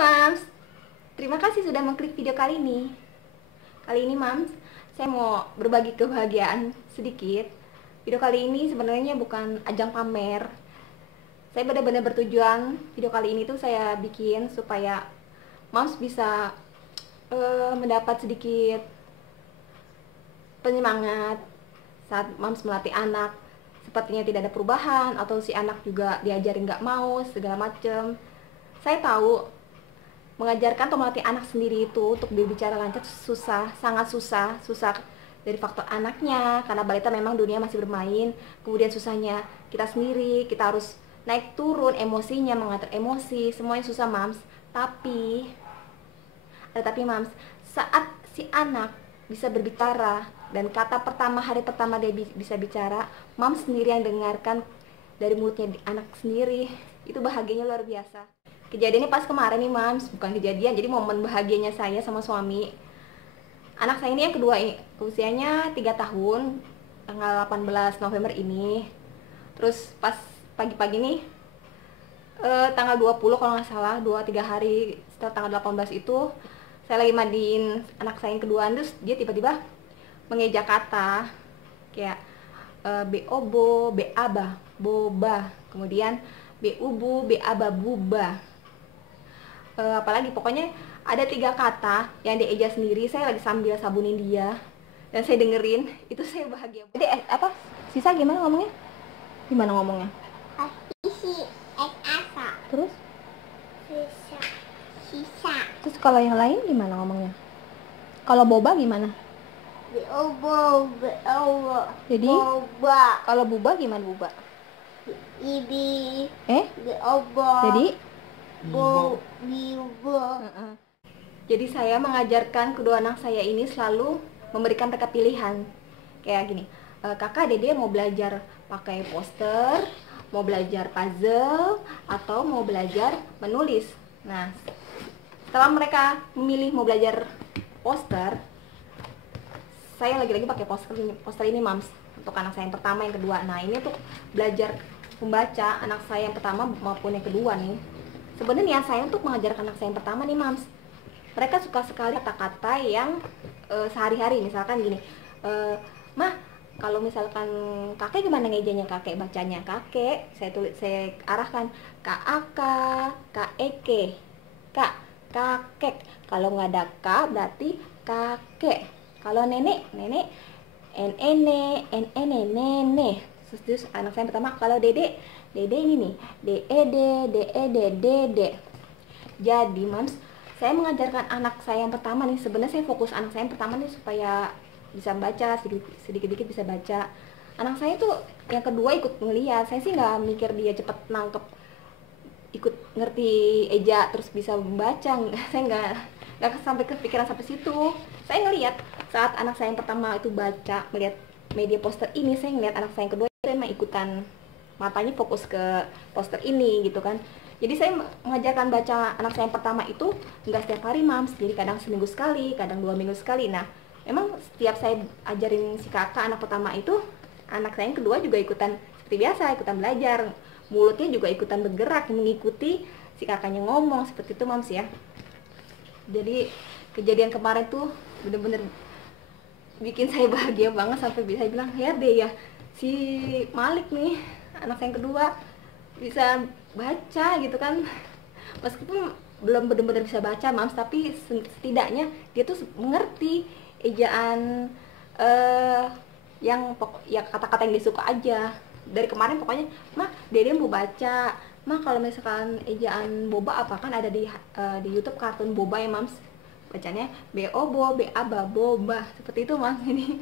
Mams, terima kasih sudah mengklik video kali ini. Kali ini Mams, saya mau berbagi kebahagiaan sedikit. Video kali ini sebenarnya bukan ajang pamer. Saya benar-benar bertujuan video kali ini tuh saya bikin supaya Mams bisa mendapat sedikit penyemangat saat Mams melatih anak. Sepertinya tidak ada perubahan atau si anak juga diajarin nggak mau segala macem. Saya tahu mengajarkan atau melatih anak sendiri itu untuk berbicara lancar susah, sangat susah dari faktor anaknya, karena balita memang dunia masih bermain. Kemudian susahnya kita sendiri, kita harus naik turun emosinya, mengatur emosi, semuanya susah Mams. Tapi Mams, saat si anak bisa berbicara dan kata pertama, hari pertama dia bisa bicara, Mams sendiri yang dengarkan dari mulutnya anak sendiri, itu bahagianya luar biasa. Kejadiannya pas kemarin nih Mams, bukan kejadian, jadi momen bahagianya saya sama suami. Anak saya ini yang kedua, usianya 3 tahun, tanggal 18 November ini. Terus pas pagi-pagi nih, tanggal 20 kalau nggak salah, 2-3 hari setelah tanggal 18 itu, saya lagi mandiin anak saya yang kedua, terus dia tiba-tiba mengejak kata kayak beobo, beaba, boba, kemudian beubu, beaba, buba. Apalagi pokoknya ada 3 kata yang dieja sendiri. Saya lagi sambil sabunin dia dan saya dengerin, itu saya bahagia. Jadi apa? Sisa gimana ngomongnya? Gimana ngomongnya? Isi asa. Terus? Sisa. Terus kalau yang lain gimana ngomongnya? Kalau boba gimana? Beobo. Jadi boba. kalau buba gimana buba? Ibi. Beobo. Jadi bibo. Jadi saya mengajarkan kedua anak saya ini selalu memberikan mereka pilihan. Kayak gini, kakak dede mau belajar pakai poster, mau belajar puzzle, atau mau belajar menulis. Nah, setelah mereka memilih mau belajar poster, saya lagi-lagi pakai poster ini Mams, untuk anak saya yang pertama, yang kedua. Nah, ini untuk belajar membaca anak saya yang pertama maupun yang kedua nih. Sebenarnya saya untuk mengajarkan anak saya yang pertama nih Mams, mereka suka sekali kata-kata yang sehari-hari. Misalkan gini, mah kalau misalkan kakek gimana ngejanya kakek, bacanya kakek, saya arahkan KAK, KEK, kak, kakek. Kalau nggak ada K berarti kakek. Kalau nenek, nenek, NNE, nenek. Terus anak saya yang pertama, kalau dede ini nih, dede. Jadi Mams, saya mengajarkan anak saya yang pertama nih, sebenarnya saya fokus anak saya yang pertama nih supaya bisa baca, sedikit-sedikit bisa baca. Anak saya tuh yang kedua ikut ngeliat, saya sih nggak mikir dia cepet nangkep, ikut ngerti eja terus bisa membaca. Saya nggak sampai kepikiran sampai situ. Saya ngelihat saat anak saya yang pertama itu baca, melihat media poster ini, saya ngelihat anak saya yang kedua itu emang ikutan, matanya fokus ke poster ini gitu kan. Jadi saya mengajarkan baca anak saya yang pertama itu nggak setiap hari Mams, jadi kadang seminggu sekali, kadang 2 minggu sekali. Nah, memang setiap saya ajarin si kakak anak pertama itu, anak saya yang kedua juga ikutan seperti biasa, ikutan belajar, mulutnya juga ikutan bergerak mengikuti si kakaknya ngomong, seperti itu Mams ya. Jadi kejadian kemarin tuh bener-bener bikin saya bahagia banget, sampai bisa bilang, ya deh ya, si Malik nih, anak saya yang kedua bisa baca gitu kan. Meskipun belum benar-benar bisa baca Mams, tapi setidaknya dia tuh mengerti ejaan yang ya kata-kata yang disuka aja. Dari kemarin pokoknya, mah dede mau baca, mah kalau misalkan ejaan boba apa, kan ada di YouTube kartun boba ya Mams, bacanya beobo, beaba, boba, seperti itu Mams. Ini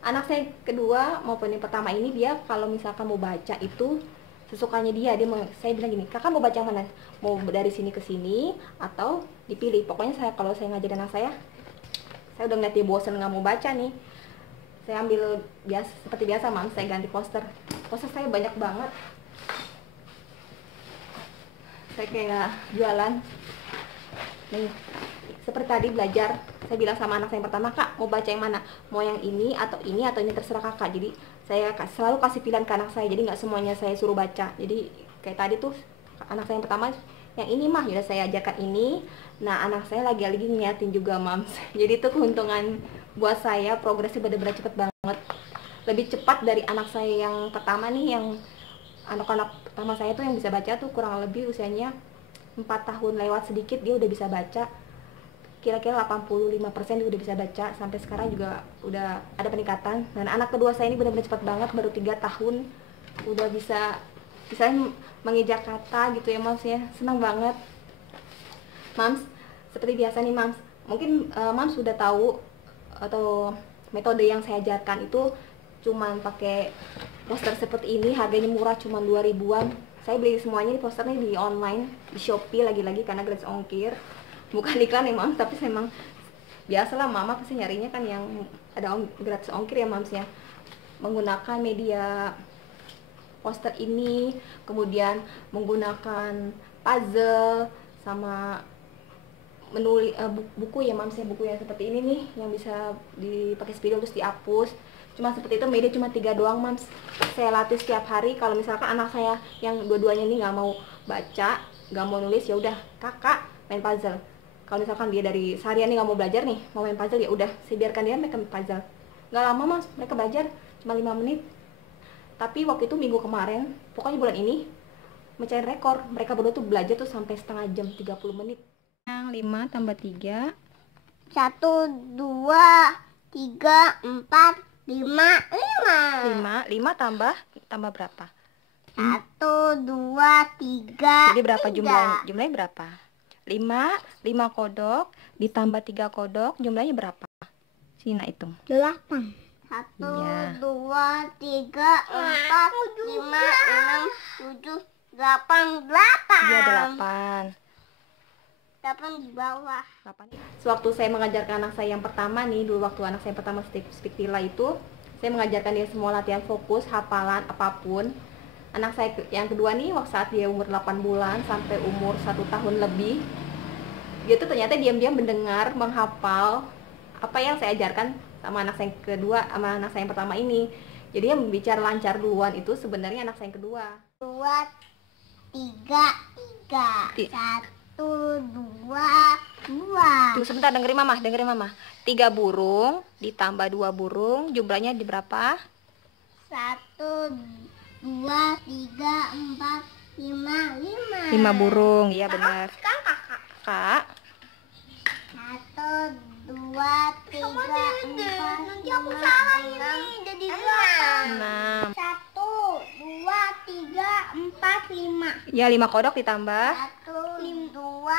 anak saya kedua maupun yang pertama ini, dia kalau misalkan mau baca itu sesukanya dia mau, saya bilang gini, kakak mau baca mana, mau dari sini ke sini atau dipilih. Pokoknya kalau saya ngajarin anak saya udah ngeliat dia bosan nggak mau baca nih, saya ambil seperti biasa Mams, saya ganti poster saya banyak banget. Saya kayak jualan nih, seperti tadi belajar, saya bilang sama anak saya yang pertama, kak mau baca yang mana, mau yang ini atau ini terserah kakak. Jadi saya selalu kasih pilihan ke anak saya, jadi nggak semuanya saya suruh baca. Jadi kayak tadi tuh anak saya yang pertama yang ini mah, udah saya ajarkan ini. Nah, anak saya lagi ngeliatin juga, Mams. Jadi itu keuntungan buat saya, progresnya benar-benar cepet banget. Lebih cepat dari anak saya yang pertama nih, yang anak-anak pertama saya tuh yang bisa baca tuh kurang lebih usianya 4 tahun lewat sedikit dia udah bisa baca. Kira-kira 85% dia udah bisa baca. Sampai sekarang juga udah ada peningkatan. Dan anak kedua saya ini benar-benar cepat banget, baru 3 tahun udah bisa mengejak kata gitu ya, Mams ya. Senang banget. Mams, seperti biasa nih, Mams. Mungkin Mams sudah tahu atau metode yang saya ajarkan itu cuman pakai poster seperti ini, harganya murah, cuma 2 ribuan. Saya beli semuanya di posternya di online, di Shopee lagi-lagi karena gratis ongkir. Bukan iklan ya, Mams, tapi memang biasalah mama pasti nyarinya kan yang ada gratis ongkir ya, Mams ya. Menggunakan media poster ini, kemudian menggunakan puzzle sama menulis buku ya, Mams ya, buku yang seperti ini nih yang bisa dipakai spidol terus dihapus. Cuma seperti itu, media cuma 3 doang, Mams. Saya latih setiap hari. Kalau misalkan anak saya yang dua-duanya ini nggak mau baca, nggak mau nulis, ya udah kakak main puzzle. Kalau misalkan dia dari seharian nih nggak mau belajar nih, mau main puzzle, ya udah saya biarkan dia main puzzle. Nggak lama, Mas, mereka belajar cuma 5 menit. Tapi waktu itu minggu kemarin, pokoknya bulan ini mecahin rekor. Mereka berdua tuh belajar tuh sampai setengah jam, 30 menit. Yang 5 tambah 3. 1, 2, 3, 4, 5, 5. 5 tambah berapa? 1, 2, 3. Jadi berapa jumlahnya berapa? 5 kodok ditambah 3 kodok, jumlahnya berapa? Sina hitung. 8. 1, 2, 3, 4, 5, 6, 7, 8. 8. Iya, ada 8. 8 di bawah. 8. Sewaktu saya mengajarkan anak saya yang pertama nih, dulu waktu anak saya pertama Speak Tila itu, saya mengajarkan dia semua latihan fokus, hafalan, apapun. Anak saya yang kedua nih, waktu saat dia umur 8 bulan sampai umur 1 tahun lebih, dia tuh ternyata diam-diam mendengar, menghafal apa yang saya ajarkan sama anak saya yang kedua, sama anak saya yang pertama ini. Jadi yang bicara lancar duluan itu sebenarnya anak saya yang kedua. 2, 3, 3. 1, 2, 2. Tuh sebentar, dengerin mama. 3 burung ditambah 2 burung, jumlahnya di berapa? 1, 2, 3, 4, 5, 5. 5 burung, iya benar. Kak. 1, 2, 3, 4, 5, 6. 1, 2, 3, 4, 5. Ya, 5 kodok ditambah 1, 2,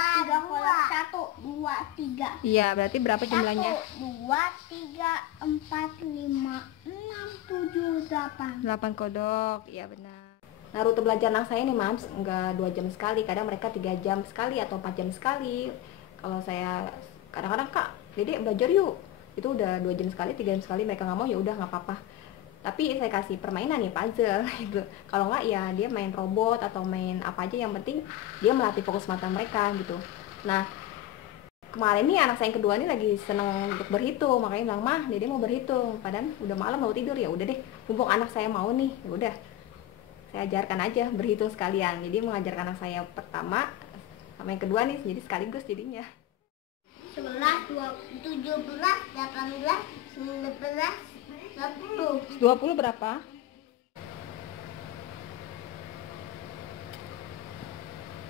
2, 3. Iya, berarti berapa jumlahnya? 1, 2, 3, 4, 5, 6, 7, 8. 8 kodok, iya benar. Nah, rute belajar anak saya nih, Mams, enggak 2 jam sekali, kadang mereka 3 jam sekali atau 4 jam sekali. Kalau saya kadang-kadang, Kak, Dedek belajar yuk, itu udah 2 jam sekali, 3 jam sekali, mereka nggak mau, ya udah nggak apa-apa. Tapi saya kasih permainan ya, puzzle gitu. Kalau nggak ya dia main robot atau main apa aja, yang penting dia melatih fokus mata mereka gitu. Nah, kemarin nih anak saya yang kedua nih lagi seneng untuk berhitung, makanya bilang, "Mah, Dede mau berhitung." Padahal udah malam mau tidur, ya udah deh, mumpung anak saya mau nih, ya udah saya ajarkan aja berhitung sekalian. Jadi mengajarkan anak saya pertama sama yang kedua nih, jadi sekaligus jadinya. 11, 17, 18, 19, 20. 20 berapa?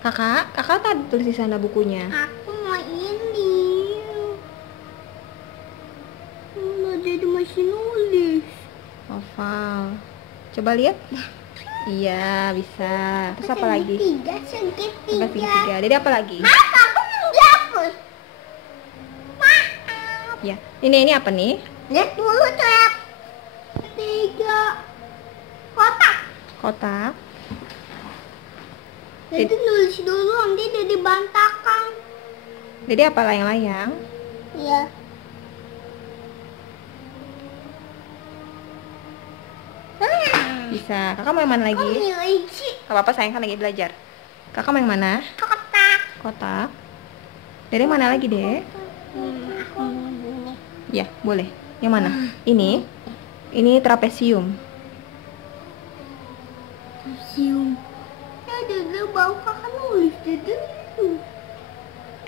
Kakak tadi tulis di sana bukunya. Aku mau ini. Nggak jadi masih nulis. Hafal. Coba lihat. Iya, bisa. Terus apa lagi? Segitiga. Jadi apa lagi? Apa? Aku belum dihapus. Ya. Ini apa nih? Lihat dulu, Cep. 3 kotak. Kotak. Jadi nulis dulu, nanti udah dibantakan. Jadi apa layang-layang? Iya. Bisa. Kakak mau yang mana lagi? Gak apa-apa, sayang, kan lagi belajar. Kakak mau yang mana? Kotak. Kotak. Dede mana lagi, Dek? Aku mau ini. Ya, boleh. Yang mana? Ini? Ini trapesium. Sium. Ya, Dede bau kakak nulis, Dede.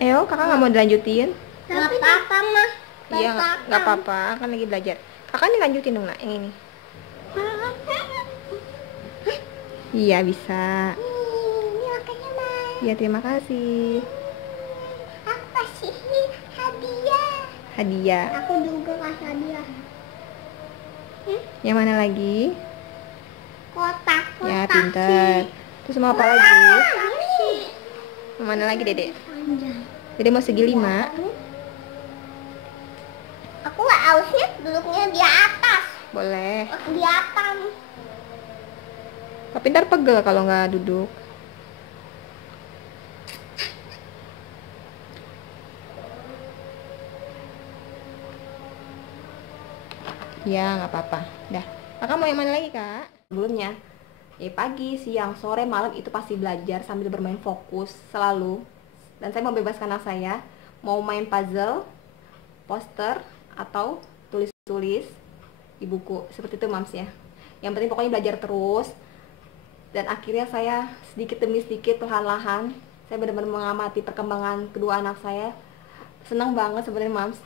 Ayo, kakak nggak mau dilanjutin? Nggak apa-apa mah. Iya, nggak apa-apa, kan lagi belajar. Kakak nih lanjutin dong, nak, yang ini. Iya, bisa. Ini makanya mah. Iya, terima kasih. Aku kasih hadiah. Hadiah. Aku juga kasih hadiah. Yang mana lagi? Kotak. Ya, Kotak pinter. sih. Terus mau apa lagi? Sih. Yang mana lagi, Dedek? Panjang. Dedek mau segi 5. Aku harusnya duduknya di atas. Boleh. Di atas. Tapi ntar pegel kalau nggak duduk. Ya, nggak apa-apa. Dah. Kakak mau yang mana lagi, Kak? Sebelumnya, ya pagi, siang, sore, malam itu pasti belajar sambil bermain fokus selalu. Dan saya membebaskan anak saya mau main puzzle, poster, atau tulis-tulis di buku. Seperti itu, Mams ya. Yang penting pokoknya belajar terus. Dan akhirnya saya sedikit demi sedikit, perlahan-lahan, saya benar-benar mengamati perkembangan kedua anak saya. Senang banget sebenarnya, Mams.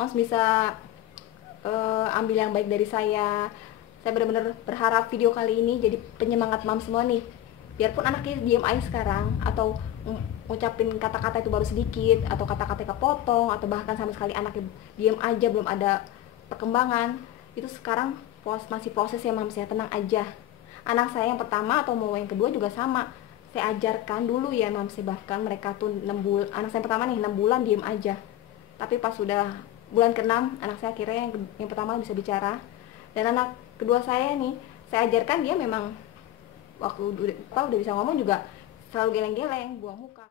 Mams bisa ambil yang baik dari saya. Saya benar-benar berharap video kali ini jadi penyemangat Mams semua nih. Biarpun anaknya diem aja sekarang, atau ngucapin kata-kata itu baru sedikit, atau kata-kata kepotong, atau bahkan sama sekali anaknya diem aja, belum ada perkembangan. Itu sekarang masih proses ya, Mams ya, tenang aja. Anak saya yang pertama atau mau yang kedua juga sama. Saya ajarkan dulu ya, Mams, bahkan mereka tuh 6 bulan, anak saya pertama nih 6 bulan diem aja. Tapi pas sudah bulan ke-6, anak saya akhirnya yang pertama bisa bicara. Dan anak kedua saya nih, saya ajarkan dia memang waktu udah bisa ngomong juga selalu geleng-geleng, buang muka.